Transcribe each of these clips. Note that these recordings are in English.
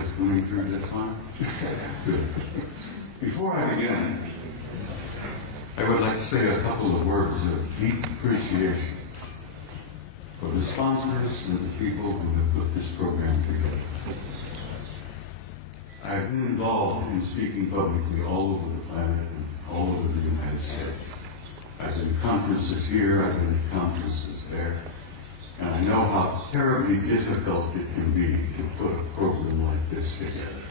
just coming through this one? Good. Before I begin, I would like to say a couple of words of deep appreciation for the sponsors and the people who have put this program together. I have been involved in speaking publicly all over the planet and all over the United States. I've been at conferences here, I've been at conferences there, and I know how terribly difficult it can be to put a program like this together.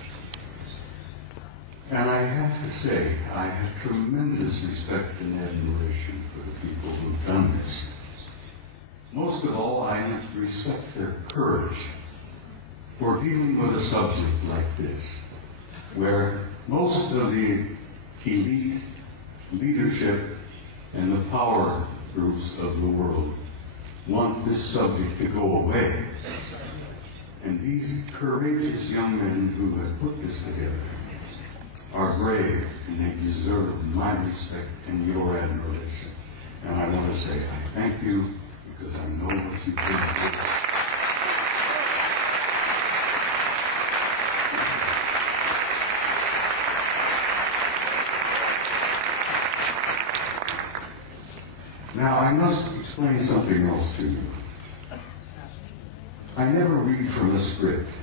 And I have to say, I have tremendous respect and admiration for the people who've done this. Most of all, I respect their courage for dealing with a subject like this, where most of the elite leadership and the power groups of the world want this subject to go away. And these courageous young men who have put this together are brave, and they deserve my respect and your admiration. And I want to say I thank you because I know what you did. Now, I must explain something else to you. I never read from a script.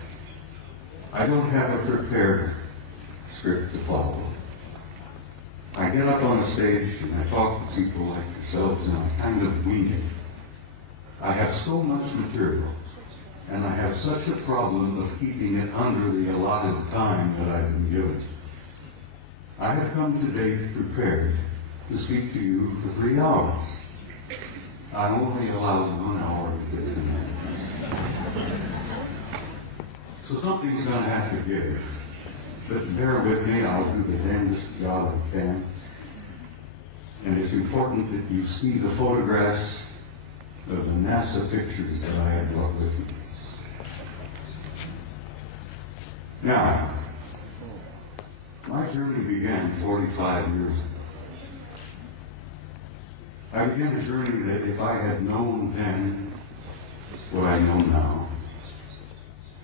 I don't have a prepared script to follow. I get up on a stage and I talk to people like yourselves and I kind of wing it. I have so much material and I have such a problem of keeping it under the allotted time that I've been given. I have come today prepared to speak to you for 3 hours. I'm only allowed 1 hour to get in there. So something's going to have to give. But bear with me, I'll do the damnedest job I can. And it's important that you see the photographs of the NASA pictures that I have brought with me. Now, my journey began 45 years ago. I began a journey that if I had known then what I know now,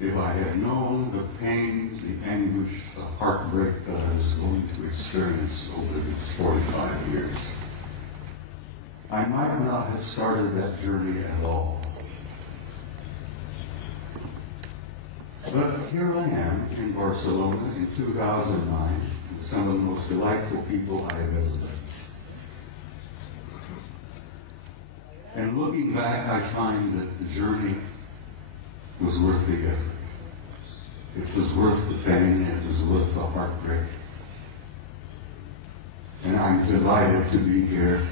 if I had known the pain, the anguish, the heartbreak that I was going to experience over these 45 years, I might not have started that journey at all. But here I am in Barcelona in 2009 with some of the most delightful people I have ever met. And looking back, I find that the journey was worth the effort. It was worth the pain, it was worth the heartbreak. And I'm delighted to be here.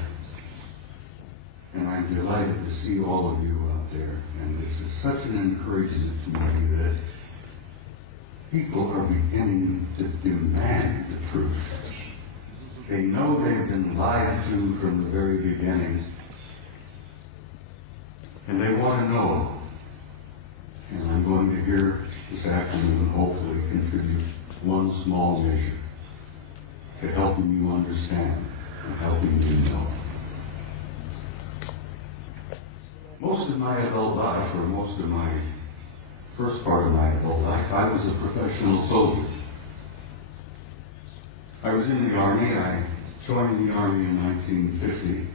And I'm delighted to see all of you out there. And this is such an encouragement to me that people are beginning to demand the truth. They know they've been lied to from the very beginning. And they want to know. And I'm going to here this afternoon hopefully contribute one small measure to helping you understand and helping you know. Most of my adult life, or most of my first part of my adult life, I was a professional soldier. I was in the Army. I joined the Army in 1950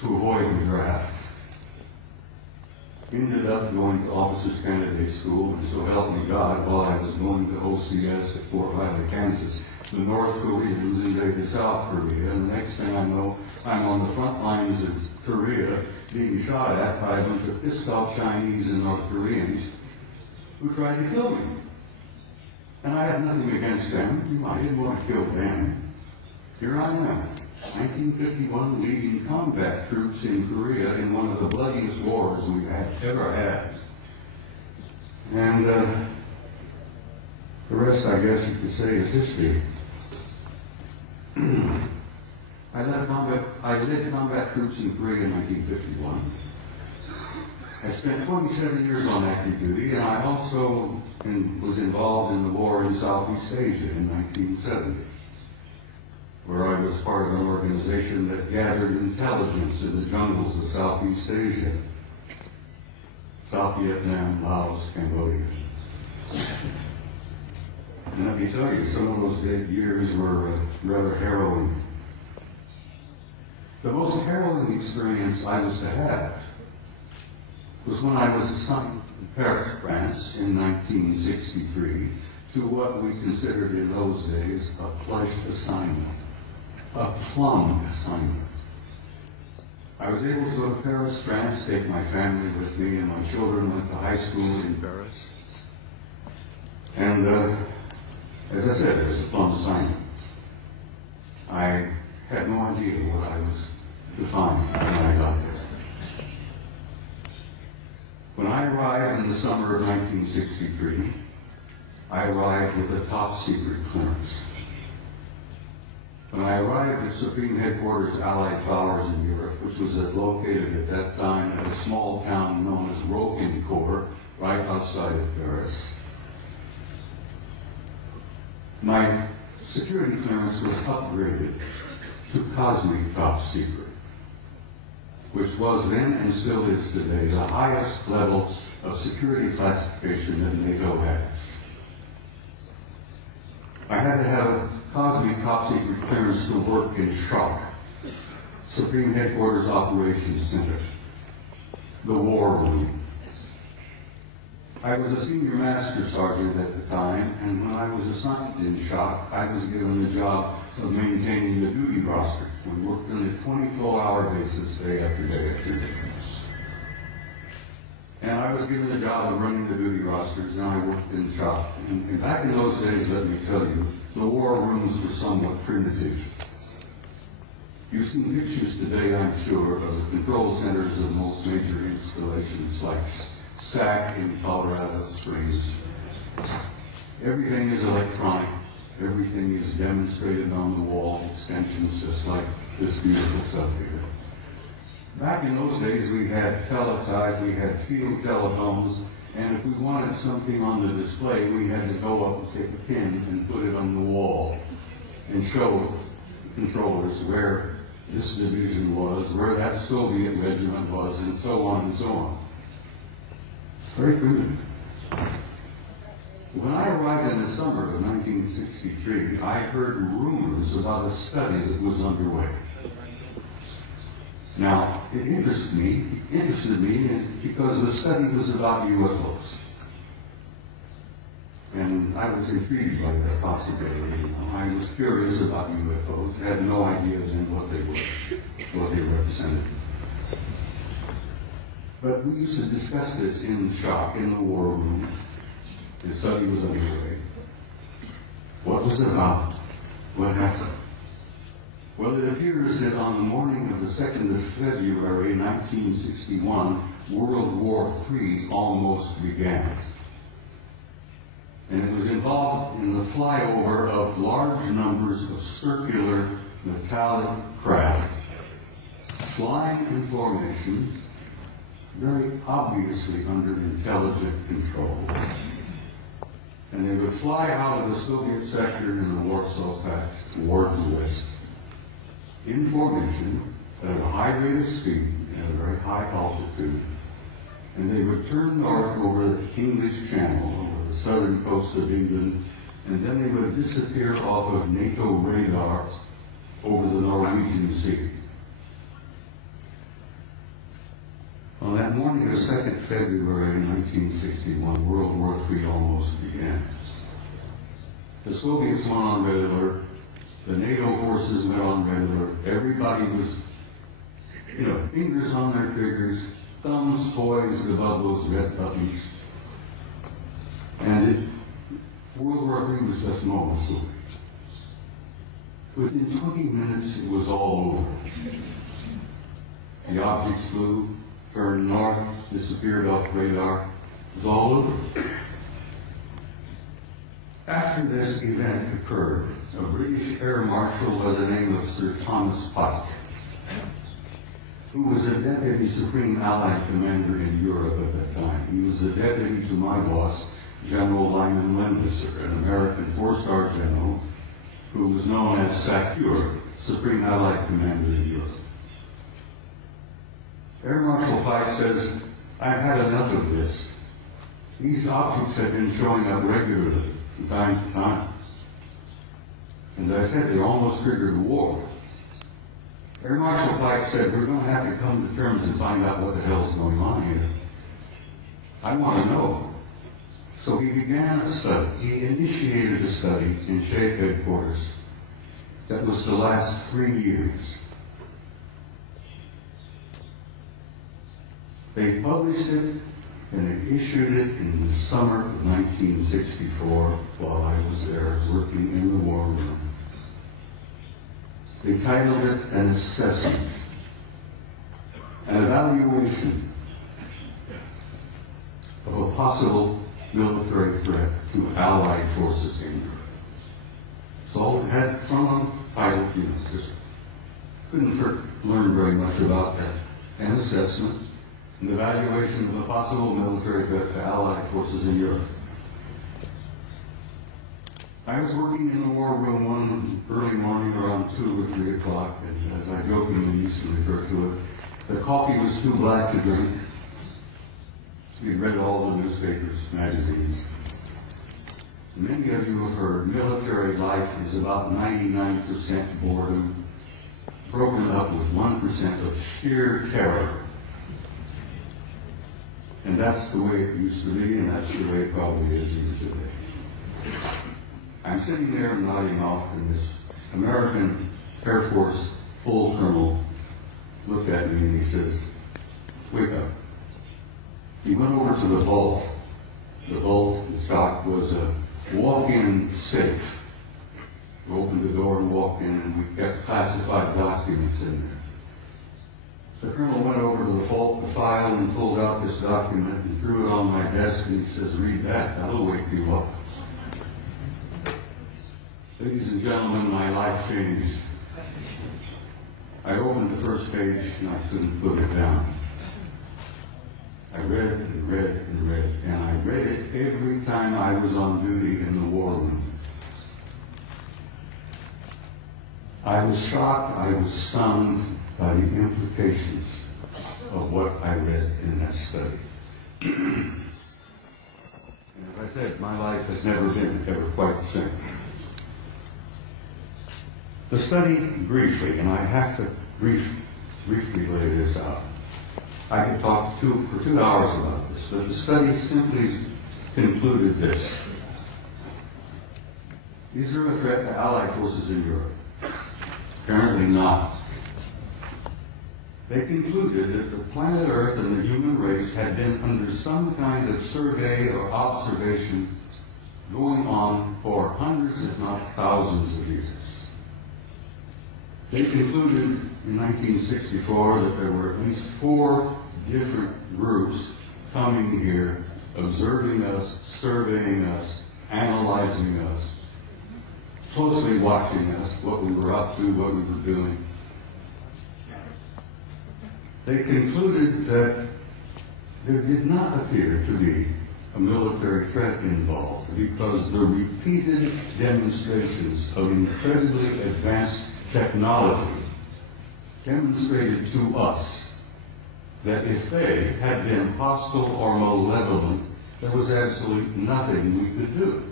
to avoid the draft. Ended up going to Officers Candidate School, and so help me God, while I was going to OCS at Fort Riley, Kansas, the North Koreans invaded South Korea, and the next thing I know, I'm on the front lines of Korea being shot at by a bunch of pissed-off Chinese and North Koreans who tried to kill me. And I had nothing against them. I didn't want to kill them. Here I am, 1951, leading combat troops in Korea in one of the bloodiest wars we've ever had. And the rest, I guess you could say, is history. I led combat troops in Korea in 1951. I spent 27 years on active duty, and I also was involved in the war in Southeast Asia in 1970. Where I was part of an organization that gathered intelligence in the jungles of Southeast Asia, South Vietnam, Laos, Cambodia. And let me tell you, some of those years were rather harrowing. The most harrowing experience I was to have was when I was assigned to Paris, France in 1963 to what we considered in those days a plush assignment, a plum assignment. I was able to go to Paris, France, take my family with me, and my children went to high school in Paris. And as I said, it was a plum assignment. I had no idea what I was to find when I got there. When I arrived in the summer of 1963, I arrived with a top secret clearance. When I arrived at Supreme Headquarters Allied Powers in Europe, which was located at that time at a small town known as Roquencourt, right outside of Paris, my security clearance was upgraded to cosmic top secret, which was then and still is today the highest level of security classification that NATO has. I had to have a cosmic top secret clearance to work in SHOC, Supreme Headquarters Operations Center, the War Room. I was a senior master sergeant at the time, and when I was assigned in SHOC, I was given the job of maintaining the duty roster. We worked on a 24-hour basis, day after day after day. And I was given the job of running the duty rosters, and I worked in SHOC. And back in those days, let me tell you, the war rooms were somewhat primitive. You've seen pictures today, I'm sure, of the control centers of most major installations like SAC in Colorado Springs. Everything is electronic. Everything is demonstrated on the wall, extensions just like this beautiful stuff here. Back in those days, we had teletype, we had field telephones, and if we wanted something on the display, we had to go up and take a pin and put it on the wall and show the controllers where this division was, where that Soviet regiment was, and so on and so on. Very primitive. When I arrived in the summer of 1963, I heard rumors about a study that was underway. Now, it interested me because the study was about UFOs. And I was intrigued by that possibility. I was curious about UFOs, had no idea then what they were, what they represented. But we used to discuss this in SHOC, in the war room. The study was underway. What was it about? What happened? Well, it appears that on the morning of the 2nd of February, 1961, World War III almost began. And it was involved in the flyover of large numbers of circular metallic craft, flying in formation, very obviously under intelligent control. And they would fly out of the Soviet sector in the Warsaw Pact toward the west, in formation, at a high rate of speed, and a very high altitude. And they would turn north over the English Channel, over the southern coast of England, and then they would disappear off of NATO radar over the Norwegian Sea. On that morning of 2nd February 1961, World War III almost began. The Soviets went on regular, the NATO forces went on regular, everybody was, fingers on their triggers, thumbs poised above those red buttons. And World War III was just moments away. Within 20 minutes, it was all over. The objects flew, turned north, disappeared off radar. It was all over. After this event occurred, a British Air Marshal by the name of Sir Thomas Pike, who was a Deputy Supreme Allied Commander in Europe at that time. He was the deputy to my boss, General Lyman Lendisser, an American four-star general who was known as SACEUR, Supreme Allied Commander in Europe. Air Marshal Pike says, "I've had enough of this. These objects had been showing up regularly from time to time. And as I said, they almost triggered a war. Air Marshal Pike said, we're going to have to come to terms and find out what the hell's going on here. I want to know. So he began a study. He initiated a study in Sheikh headquarters that was to last 3 years. They published it and they issued it in the summer of 1964 while I was there working in the war room. They titled it An Assessment, an evaluation of a possible military threat to Allied forces in Europe. So it had from a title, just couldn't learn very much about that. An assessment, an evaluation of a possible military threat to Allied forces in Europe. I was working in the war room one early morning around 2 or 3 o'clock, and as I jokingly used to refer to it, the coffee was too black to drink. We read all the newspapers, magazines. Many of you have heard military life is about 99% boredom, broken up with 1% of sheer terror. And that's the way it used to be, and that's the way it probably is used today. I'm sitting there nodding off, and this American Air Force full colonel looked at me and he says, wake up. He went over to the vault. The vault, the shop, was a walk-in safe. We opened the door and walked in, and we kept classified documents in there. The colonel went over to the vault, the file, and pulled out this document and threw it on my desk, and he says, read that, that'll wake you up. Ladies and gentlemen, my life changed. I opened the first page, and I couldn't put it down. I read and read and read, and I read it every time I was on duty in the war room. I was shocked, I was stunned by the implications of what I read in that study. And as I said, my life has never been ever quite the same. The study, briefly, and I have to briefly lay this out. I could talk for 2 hours about this, but the study simply concluded this. Is there a threat to Allied forces in Europe? Apparently not. They concluded that the planet Earth and the human race had been under some kind of survey or observation going on for hundreds, if not thousands of years. They concluded in 1964 that there were at least 4 different groups coming here, observing us, surveying us, analyzing us, closely watching us, what we were up to, what we were doing. They concluded that there did not appear to be a military threat involved because the repeated demonstrations of incredibly advanced technology demonstrated to us that if they had been hostile or malevolent, there was absolutely nothing we could do.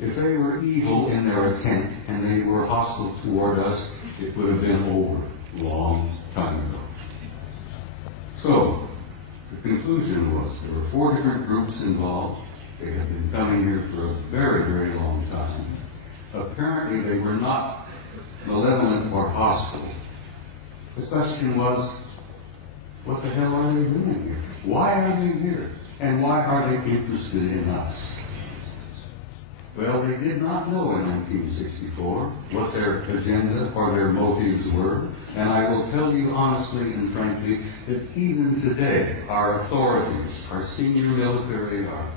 If they were evil in their intent and they were hostile toward us, it would have been over a long time ago. So, the conclusion was there were 4 different groups involved. They had been coming here for a very, very long time. Apparently, they were not malevolent or hostile. The question was, what the hell are they doing here? Why are they here? And why are they interested in us? Well, they did not know in 1964 what their agenda or their motives were. And I will tell you honestly and frankly that even today, our authorities, our senior military, our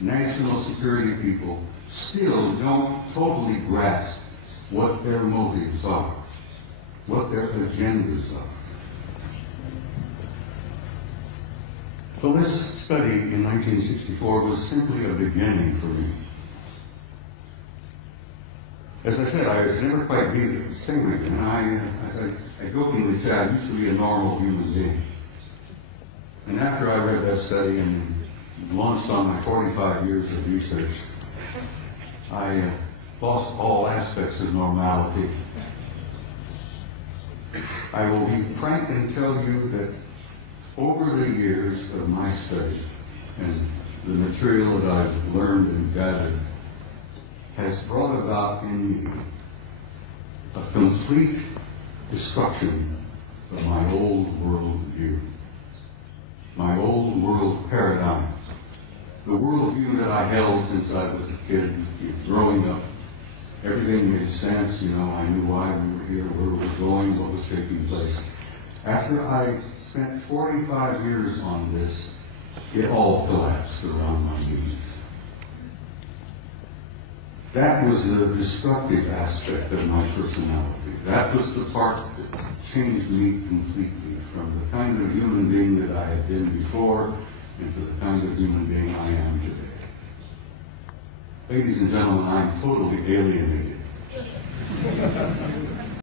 national security people, still don't totally grasp what their motives are, what their agendas are. So this study in 1964 was simply a beginning for me. As I said, I was never quite be the same again. I jokingly say I used to be a normal human being. And after I read that study and launched on my 45 years of research, I lost all aspects of normality. I will be frank and tell you that over the years of my study and the material that I've learned and gathered has brought about in me a complete destruction of my old world view, my old world paradigm, the world view that I held since I was a kid, growing up. Everything made sense, I knew why we were here, where we were going, what was taking place. After I spent 45 years on this, it all collapsed around my knees. That was the destructive aspect of my personality. That was the part that changed me completely from the kind of human being that I had been before and to the kind of human being I am today. Ladies and gentlemen, I am totally alienated